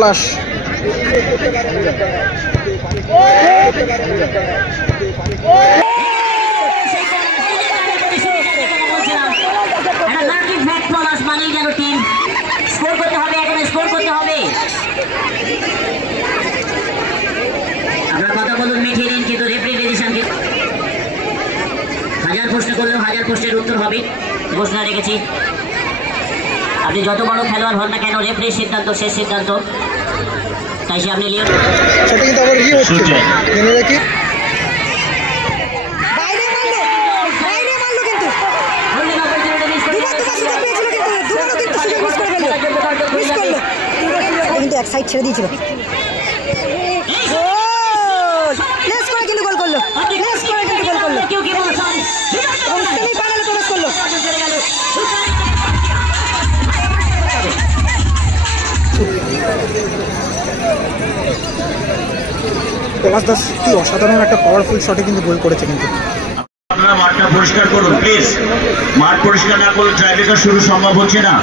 Plus আপনার কথা বলুন মিঠিয়ে নিন, কিন্তু রেফারি ডিসিশন কি? 1000 প্রশ্ন করলেও 1000 প্রশ্নের উত্তর হবে, ঘোষণা রেখেছি। আপনি যত বড় খেলোয়াড় হন না কেন, রেফারির সিদ্ধান্ত শেষ সিদ্ধান্ত। তাই সে আপনি লিও সেটা কিন্তু আবার কি হচ্ছে জেনে রাখি। কিন্তু এক সাইড ছেড়ে দিয়েছিল, প্লেস করে কিন্তু গোল করলো, প্লেস করে কিন্তু গোল করলো এবং সেমিফাইনালে প্রবেশ করলো। পলাশ দাস কি অসাধারণ একটা পাওয়ারফুল শটে কিন্তু গোল করেছে। কিন্তু আপনারা মাঠটা পরিষ্কার করুন প্লিজ। মাঠ পরিষ্কার না করলে ট্রাইব্রেকার শুরু সম্ভব হচ্ছে না।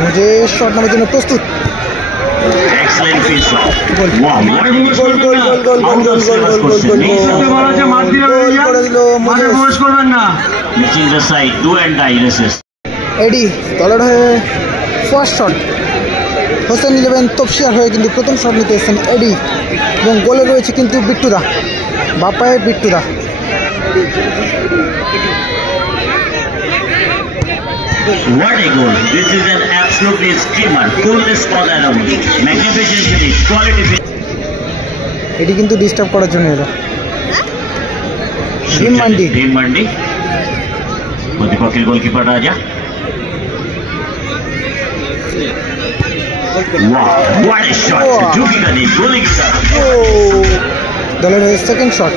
মুঝে শট নেওয়ার জন্য প্রস্তুত। Excellent finish. Goal wow, goal goal goal goal goal goal goal goal goal মিচিং the side, do and die রেসেস। এডি দলের হয়ে ফার্স্ট শট, হোসেন 11 তপসিয়ার হয়ে কিন্তু প্রথম শট নিতে এসেছেন এডি এবং গোলে রয়েছে কিন্তু বিট্টুদা, বাপায়ে বিট্টুদা। What a goal! This is an absolutely screamer. Coolness for the enemy. Magnificent finish. Quality finish. এডি কিন্তু ডিস্টার্ব করার জন্য এলো। ভীম মান্ডি প্রতিপক্ষের গোলকিপার রাজা। Wow, what a shot! Jukigani goaling shot. দলের হয়ে সেকেন্ড শট,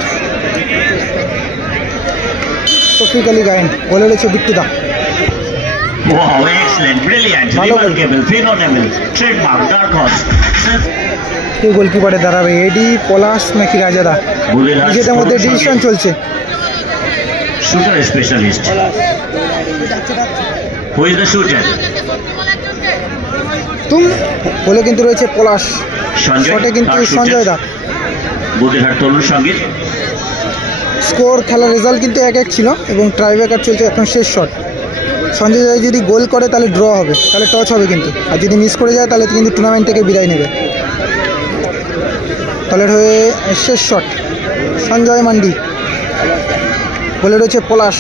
শফিক আলী গায়েন, গোলে রয়েছে বিট্টুদা। Wow, excellent, brilliant, remarkable, phenomenal, trademark, dark horse. কে গোলকিপারে দাঁড়াবে, এডি, পলাশ নাকি রাজাদা? নিজেদের মধ্যে ডিসিশন চলছে। Shooter specialist. Who is the shooter? বলে কিন্তু রয়েছে পলাশ, শটে কিন্তু সঞ্জয় দা। বুধেরহাট তরুণ সঙ্গীত। স্কোর খেলার রেজাল্ট কিন্তু 1-1 ছিল এবং ট্রাইব্রেকার চলছে এখন শেষ শট। সঞ্জয় দা যদি গোল করে তাহলে ড্র হবে, তাহলে টচ হবে কিন্তু, আর যদি মিস করে যায় তাহলে কিন্তু টুর্নামেন্ট থেকে বিদায় নেবে। দলের হয়ে শেষ শট সঞ্জয় মান্ডি, বলে রয়েছে পলাশ।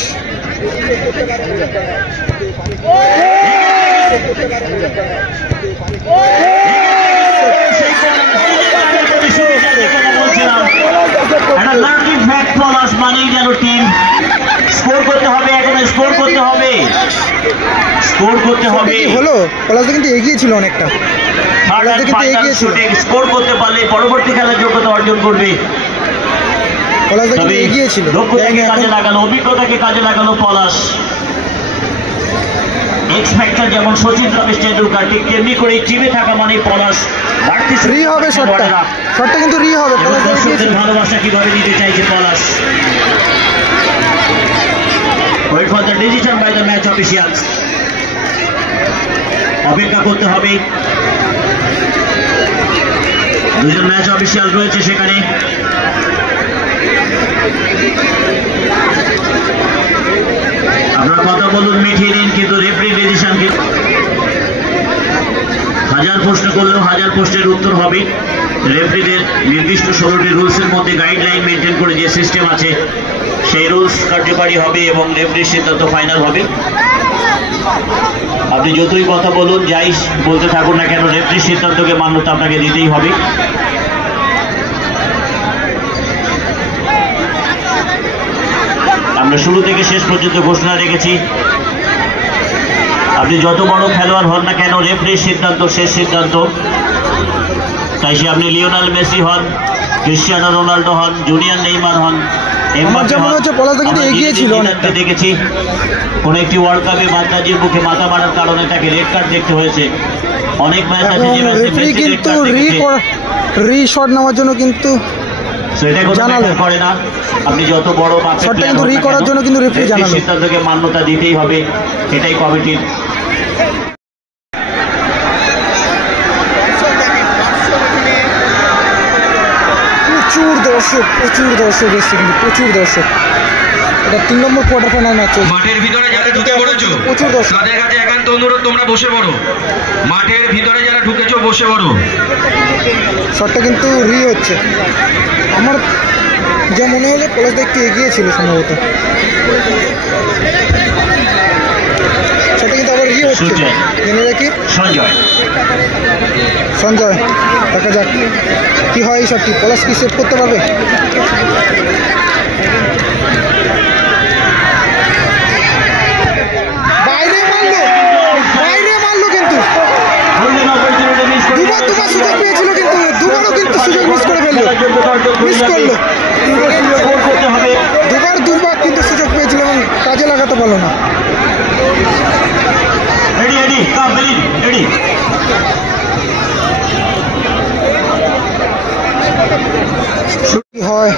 স্কোর করতে হবে, এখন স্কোর করতে হবে, স্কোর করতে হবে। হলো পলাশ কিন্তু এগিয়ে ছিল অনেকটা, স্কোর করতে পারলে পরবর্তী খেলার যোগ্যতা অর্জন করবে। পলাশ কিন্তু এগিয়ে ছিল, দক্ষতাকে কাজে লাগালো, অভিজ্ঞতাকে কাজে লাগালো পলাশ। এক্স ফ্যাক্টর যেমন সচিন রমেশ টেন্ডুলকার, ঠিক তেমনি করে টিমে থাকা মানে পলাশ বাড়তি রি হবে। শটটা কিন্তু রি হবে। দর্শকদের ভালোবাসা কিভাবে দিতে চাইছে পলাশ। Wait for the decision by the match officials. অপেক্ষা করতে হবে, দুজন ম্যাচ অফিসিয়াল রয়েছে সেখানে। আপনারা কথা বলুন, মিঠিয়ে নিন, কিন্তু রেফারি ডিসিশন কি? 1000 প্রশ্ন করলেও 1000 প্রশ্নের উত্তর হবে। রেফারিদের নির্দিষ্ট 16টি রুলসের মধ্যে গাইডলাইন মেনটেন করে যে সিস্টেম আছে সেই রুলস কার্যকারী হবে এবং রেফারির সিদ্ধান্ত ফাইনাল হবে। আপনি যতই কথা বলুন, যাই বলতে থাকুন না কেন, রেফারির সিদ্ধান্তকে মান্যতা আপনাকে দিতেই হবে। আমরা শুরু থেকে শেষ পর্যন্ত ঘোষণা রেখেছি, আপনি যত বড় খেলোয়াড় হন না কেন, রেফারির সিদ্ধান্ত শেষ সিদ্ধান্ত। তাই সে আপনি লিওনেল মেসি হন, ক্রিস্টিয়ানো রোনাল্ডো হন, জুনিয়র নেইমার হন, দেখেছি কোন একটি ওয়ার্ল্ড কাপে মাদ্রাজির মুখে মাথা মারার কারণে তাকে রেড কার্ড দেখতে হয়েছে। অনেক ম্যাচ আছে যে ম্যাচে রি শট নেওয়ার জন্য কিন্তু So, এটা কোনো জানালো। matter করে না, আপনি যত বড় মাপের শটটা player কিন্তু হন রি না করার কেন, জন্য কিন্তু রেফারি referee জানালো। সিদ্ধান্তকে মান্যতা দিতেই হবে, এটাই কমিটির। প্রচুর দর্শক এসছে, কিন্তু প্রচুর দর্শক। এটা 3 নম্বর কোয়ার্টার ফাইনাল ম্যাচ চলছে। মাঠের ভিতরে যারা ঢুকে পড়েছো প্রচুর দর্শক। তাদের কাছে একান্ত অনুরোধ, তোমরা বসে পড়ো। মাঠের ভিতরে যারা ঢুকেছো বসে পড়ো। শটটা কিন্তু রি হচ্ছে। আমার যা মনে হলো পলাশদা একটু এগিয়ে ছিল সম্ভবত। শটটা কিন্তু আবার রি হচ্ছে, জেনে রাখি। সঞ্জয়, দেখা যাক কি হয় এই শটটি। পলাশ কি সেভ করতে পারবে? বাইরে মারলো কিন্তু। দুবার সুযোগ পেয়েছিল, কিন্তু দুবারও কিন্তু সুযোগ মিস করে ফেললো। দুবার কিন্তু সুযোগ পেয়েছিল এবং কাজে লাগাতে পারলো না। কি হয়?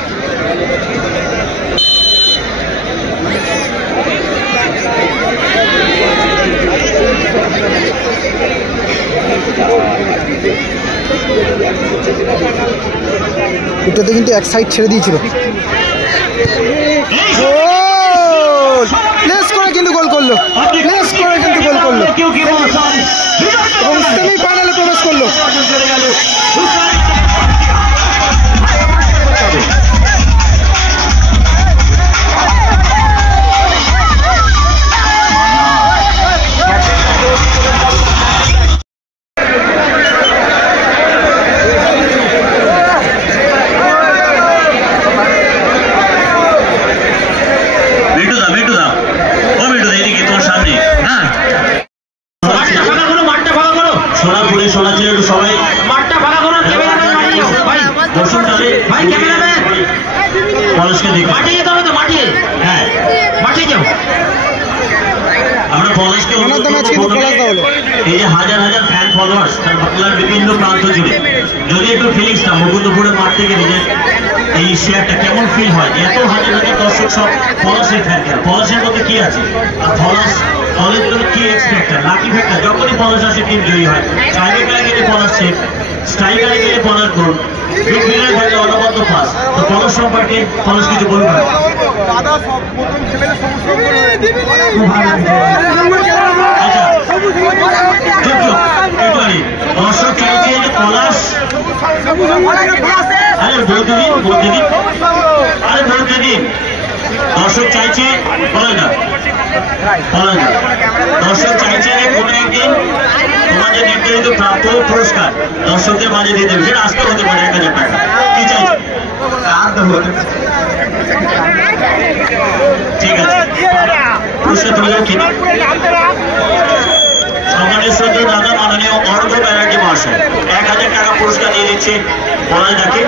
এটাতে কিন্তু এক সাইড ছেড়ে দিয়েছিল। প্লেস করে কিন্তু গোল করলো, এবং সেমিফাইনালে প্রবেশ করলো। সবাই মাঠটা ফাঁকা করো, পলাশকে দেখো, মাঠে যেতে হবে তো, মাঠে। হ্যাঁ, মাঠে যাও। আমরা পলাশকে এই যে হাজার হাজার ফ্যান ফলোয়ার্স তার বাংলার বিভিন্ন প্রান্ত জুড়ে, যদি একটু ফিলিংসটা মুকুন্দপুরের মাঠ থেকে নিজের এই শেয়ারটা কেমন ফিল হয়, এত হাজার হাজার দর্শক সব পলাশের ফ্যান। পলাশের মধ্যে কি আছে, আর পলাশ দলের জন্য কি এক্সপেক্টার, লাকি ফ্যাক্টর। যখনই পলাশ আসে টিম জয়ী হয়। টাইব্রেকারে গেলে পলাশ সেফ, স্ট্রাইকারে গেলে পলাশ গোল, মিডফিল্ডারে থাকলে অনবদ্য পাস। তো পলাশ সম্পর্কে পলাশ কিছু বলবেন? আচ্ছা, দর্শক চাইছে যে পলাশ, আরে বলতে দিন, দর্শক চাইছে, বলেন না, দর্শক চাইছে যে কোনো একদিন তোমাদের নির্ধারিত প্রাপ্য পুরস্কার দর্শকদের মাঝে দিয়ে দেবে, সেটা আজকে হতে পারে 1000 টাকা। কি চাইছে? ঠিক আছে, পুরস্কার তুলে দেবো। কিনা সম্মানের শ্রদ্ধা দাদা মাননীয় অর্ঘ ব্যানার্জি মহাশয় 1000 টাকা পুরস্কার দিয়ে দিচ্ছে পলাশদাকে।